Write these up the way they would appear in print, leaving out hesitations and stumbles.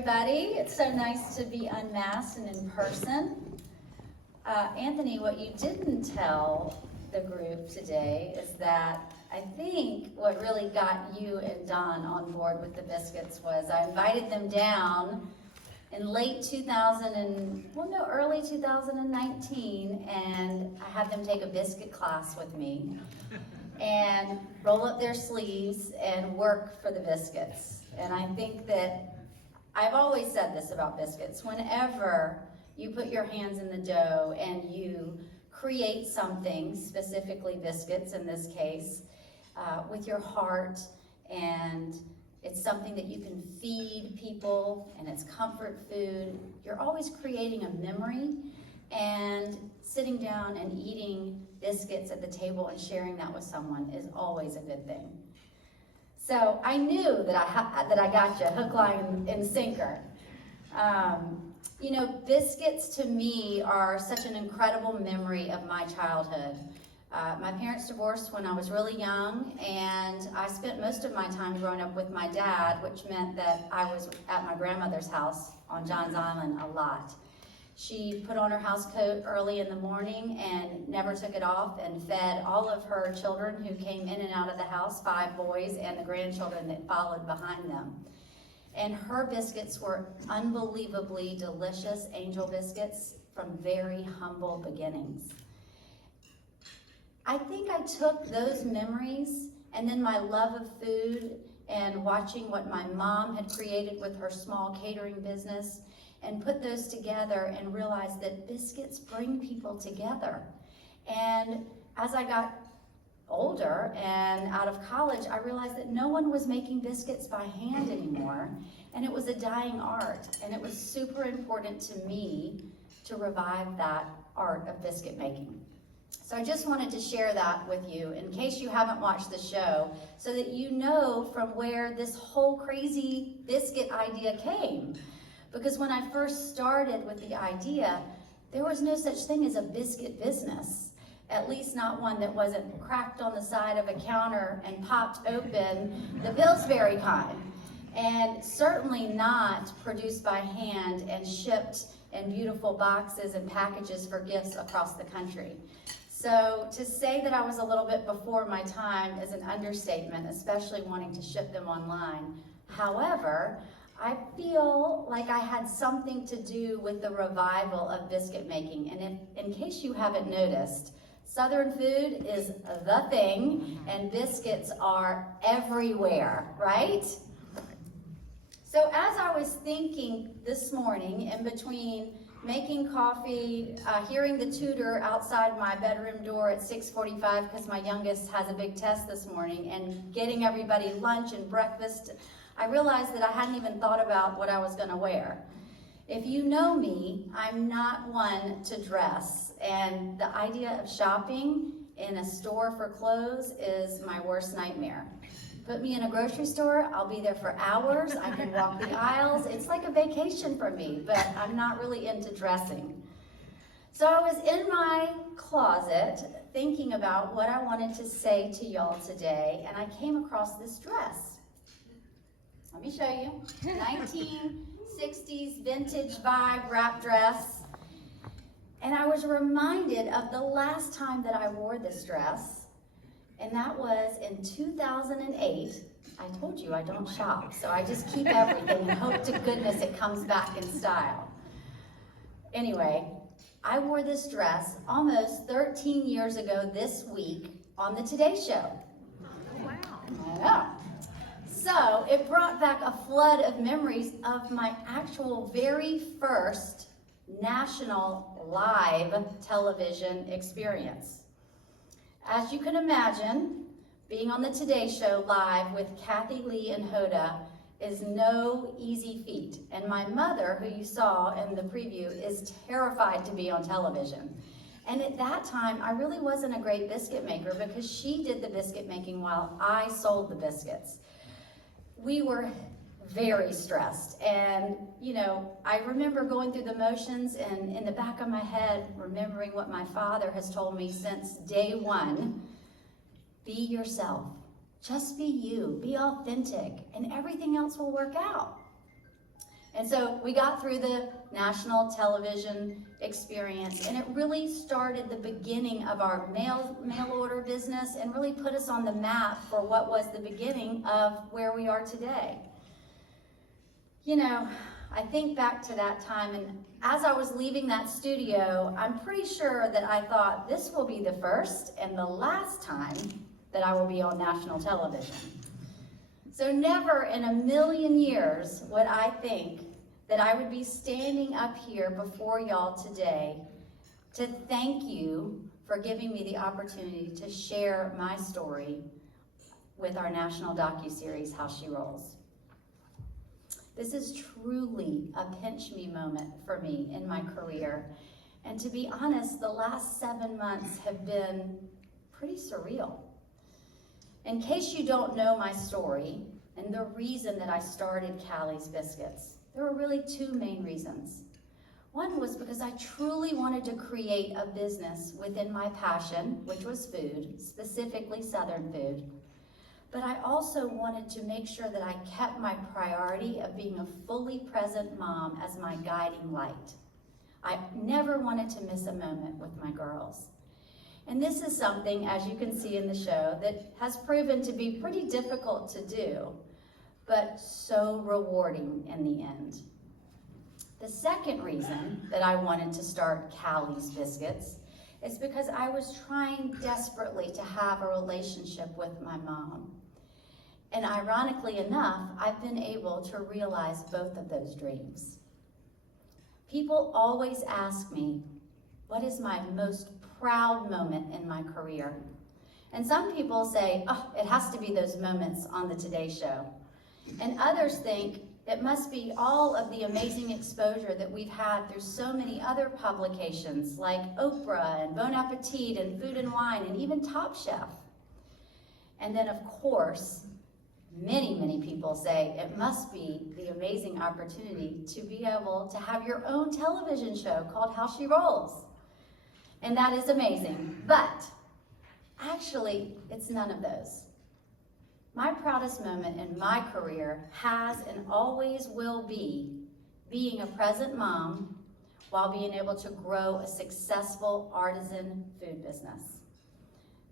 everybody. It's so nice to be unmasked and in person. Anthony, what you didn't tell the group today is that I think what really got you and Don on board with the Biscuits was I invited them down in early 2019, and I had them take a biscuit class with me and roll up their sleeves and work for the Biscuits. And I think that I've always said this about Biscuits: whenever you put your hands in the dough and you create something, specifically biscuits in this case, with your heart, and it's something that you can feed people and it's comfort food, you're always creating a memory, and sitting down and eating biscuits at the table and sharing that with someone is always a good thing. So I knew that I got you hook, line, and sinker. You know, biscuits to me are such an incredible memory of my childhood. My parents divorced when I was really young, and I spent most of my time growing up with my dad, which meant that I was at my grandmother's house on Johns Island a lot. She put on her house coat early in the morning and never took it off, and fed all of her children who came in and out of the house, 5 boys and the grandchildren that followed behind them. And her biscuits were unbelievably delicious angel biscuits from very humble beginnings. I think I took those memories and then my love of food and watching what my mom had created with her small catering business and put those together and realized that biscuits bring people together. And as I got older and out of college, I realized that no one was making biscuits by hand anymore, and it was a dying art, and it was super important to me to revive that art of biscuit making. So I just wanted to share that with you in case you haven't watched the show, so that you know from where this whole crazy biscuit idea came. Because when I first started with the idea, there was no such thing as a biscuit business, at least not one that wasn't cracked on the side of a counter and popped open, the Pillsbury kind, and certainly not produced by hand and shipped in beautiful boxes and packages for gifts across the country. So to say that I was a little bit before my time is an understatement, especially wanting to ship them online. However, I feel like I had something to do with the revival of biscuit making. And in case you haven't noticed, Southern food is the thing, and biscuits are everywhere, right? So as I was thinking this morning, in between making coffee, hearing the tutor outside my bedroom door at 6:45 because my youngest has a big test this morning, and getting everybody lunch and breakfast, I realized that I hadn't even thought about what I was going to wear. If you know me, I'm not one to dress, and the idea of shopping in a store for clothes is my worst nightmare. Put me in a grocery store, I'll be there for hours, I can walk the aisles, it's like a vacation for me, but I'm not really into dressing. So I was in my closet thinking about what I wanted to say to y'all today, and I came across this dress. Let me show you. 1960s vintage vibe wrap dress. And I was reminded of the last time that I wore this dress, and that was in 2008. I told you I don't shop, so I just keep everything and hope to goodness it comes back in style. Anyway, I wore this dress almost 13 years ago this week on the Today Show. Oh, wow. I know. So it brought back a flood of memories of my actual very first national live television experience. As you can imagine, being on the Today Show live with Kathy Lee and Hoda is no easy feat. And my mother, who you saw in the preview, is terrified to be on television. And at that time, I really wasn't a great biscuit maker because she did the biscuit making while I sold the biscuits. We were very stressed, and you know, I remember going through the motions, and in the back of my head remembering what my father has told me since day one: be yourself, just be you, be authentic, and everything else will work out. And so we got through the national television experience, and it really started the beginning of our mail order business and really put us on the map for what was the beginning of where we are today. You know, I think back to that time, and as I was leaving that studio, I'm pretty sure that I thought this will be the first and the last time that I will be on national television. So never in a million years would I think that I would be standing up here before y'all today to thank you for giving me the opportunity to share my story with our national docuseries, How She Rolls. This is truly a pinch me moment for me in my career. And to be honest, the last 7 months have been pretty surreal. In case you don't know my story and the reason that I started Cali's Biscuits, there were really two main reasons. One was because I truly wanted to create a business within my passion, which was food, specifically Southern food. But I also wanted to make sure that I kept my priority of being a fully present mom as my guiding light. I never wanted to miss a moment with my girls. And this is something, as you can see in the show, that has proven to be pretty difficult to do, but so rewarding in the end. The second reason that I wanted to start Cali's Biscuits is because I was trying desperately to have a relationship with my mom. And ironically enough, I've been able to realize both of those dreams. People always ask me, what is my most proud moment in my career? And some people say, oh, it has to be those moments on the Today Show. And others think it must be all of the amazing exposure that we've had through so many other publications like Oprah and Bon Appetit and Food and Wine and even Top Chef. And then of course, many people say it must be the amazing opportunity to be able to have your own television show called How She Rolls. And that is amazing, but actually it's none of those. My proudest moment in my career has and always will be being a present mom while being able to grow a successful artisan food business.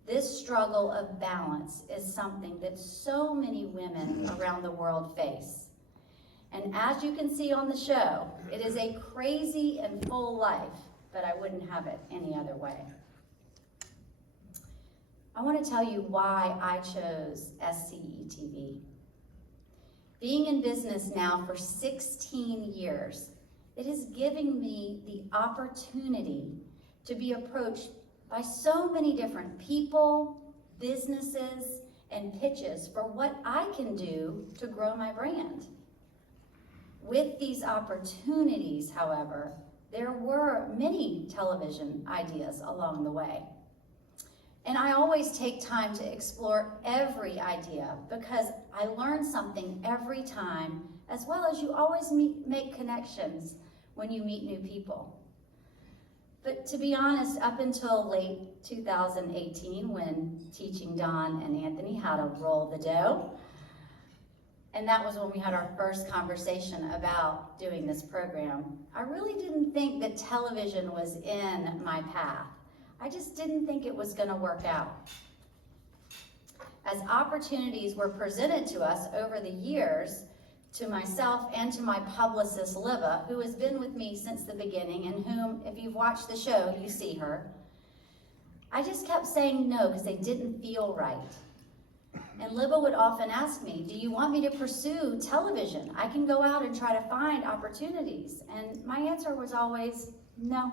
This struggle of balance is something that so many women around the world face. And as you can see on the show, it is a crazy and full life, but I wouldn't have it any other way. I want to tell you why I chose SCE-TV. Being in business now for 16 years, it is giving me the opportunity to be approached by so many different people, businesses, and pitches for what I can do to grow my brand. With these opportunities, however, there were many television ideas along the way. And I always take time to explore every idea because I learn something every time, as well as you always make connections when you meet new people. But to be honest, up until late 2018, when teaching Don and Anthony how to roll the dough, and that was when we had our first conversation about doing this program, I really didn't think that television was in my path. I just didn't think it was going to work out. As opportunities were presented to us over the years, to myself and to my publicist, Liva, who has been with me since the beginning and whom, if you've watched the show, you see her, I just kept saying no because they didn't feel right. And Liva would often ask me, do you want me to pursue television? I can go out and try to find opportunities. And my answer was always no.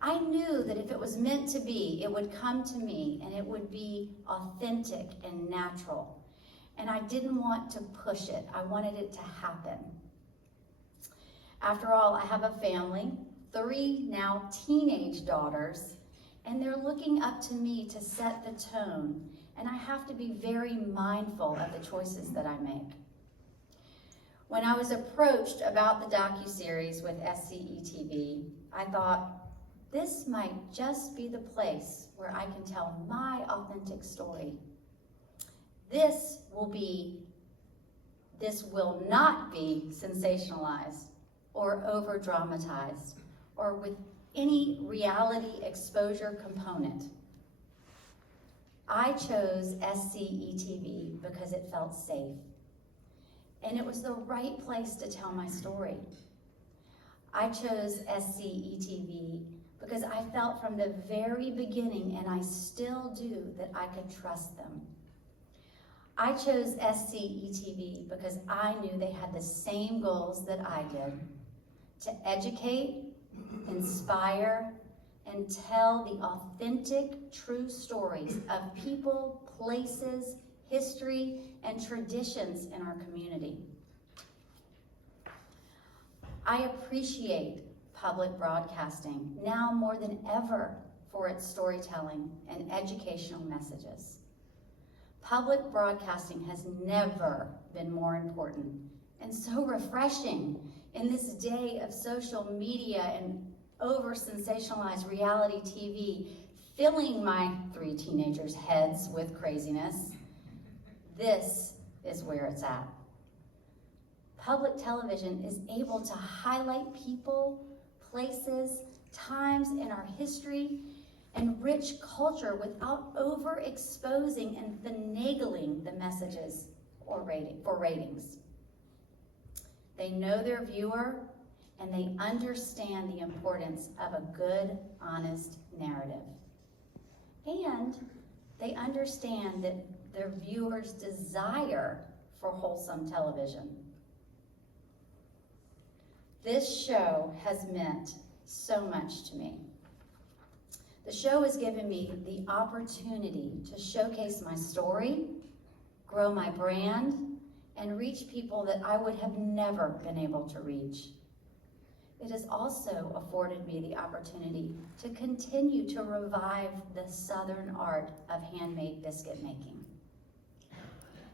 I knew that if it was meant to be, it would come to me and it would be authentic and natural. And I didn't want to push it. I wanted it to happen. After all, I have a family, 3 now teenage daughters, and they're looking up to me to set the tone. And I have to be very mindful of the choices that I make. When I was approached about the docuseries with SCE-TV, I thought, this might just be the place where I can tell my authentic story. This will be This will not be sensationalized or over-dramatized or with any reality exposure component. I chose SCETV because it felt safe, and it was the right place to tell my story. I chose SCETV because I felt from the very beginning, and I still do, that I could trust them. I chose SCETV because I knew they had the same goals that I did, to educate, inspire, and tell the authentic, true stories of people, places, history, and traditions in our community. I appreciate public broadcasting now more than ever for its storytelling and educational messages. Public broadcasting has never been more important and so refreshing in this day of social media and over-sensationalized reality TV, filling my 3 teenagers' heads with craziness. This is where it's at. Public television is able to highlight people, places, times in our history, and rich culture without overexposing and finagling the messages for ratings. They know their viewer, and they understand the importance of a good, honest narrative. And they understand that their viewers' desire for wholesome television. This show has meant so much to me. The show has given me the opportunity to showcase my story, grow my brand, and reach people that I would have never been able to reach. It has also afforded me the opportunity to continue to revive the Southern art of handmade biscuit making.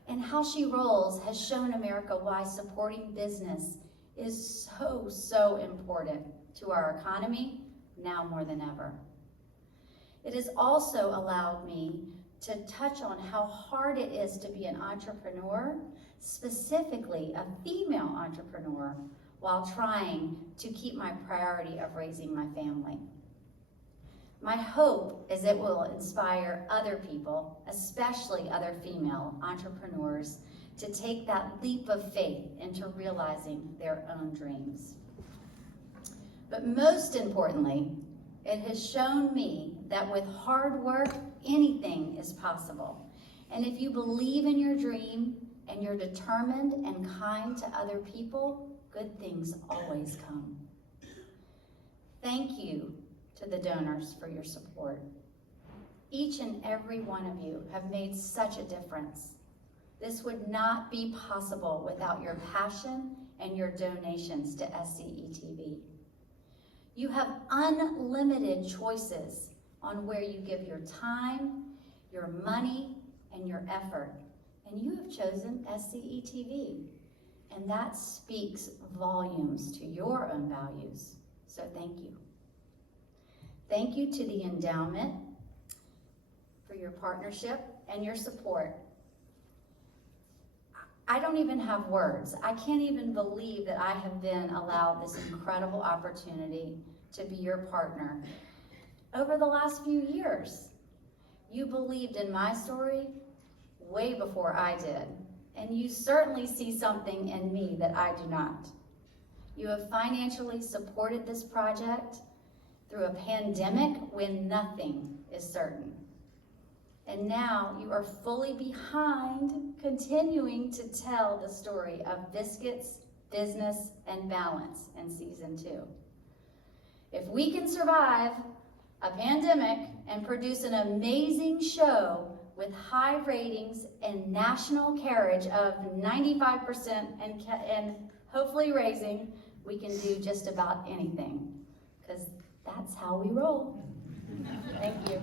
And How She Rolls has shown America why supporting business is so important to our economy now more than ever. It has also allowed me to touch on how hard it is to be an entrepreneur, specifically a female entrepreneur, while trying to keep my priority of raising my family. My hope is it will inspire other people, especially other female entrepreneurs, to take that leap of faith into realizing their own dreams. But most importantly, it has shown me that with hard work, anything is possible. And if you believe in your dream and you're determined and kind to other people, good things always come. Thank you to the donors for your support. Each and every one of you have made such a difference. This would not be possible without your passion and your donations to SCETV. You have unlimited choices on where you give your time, your money, and your effort. And you have chosen SCETV. And that speaks volumes to your own values. So thank you. Thank you to the endowment for your partnership and your support. I don't even have words. I can't even believe that I have been allowed this incredible opportunity to be your partner over the last few years. You believed in my story way before I did, and you certainly see something in me that I do not. You have financially supported this project through a pandemic when nothing is certain. And now you are fully behind continuing to tell the story of Biscuits, Business, and Balance in season 2. If we can survive a pandemic and produce an amazing show with high ratings and national carriage of 95% and hopefully raising, we can do just about anything, because that's how we roll. Thank you.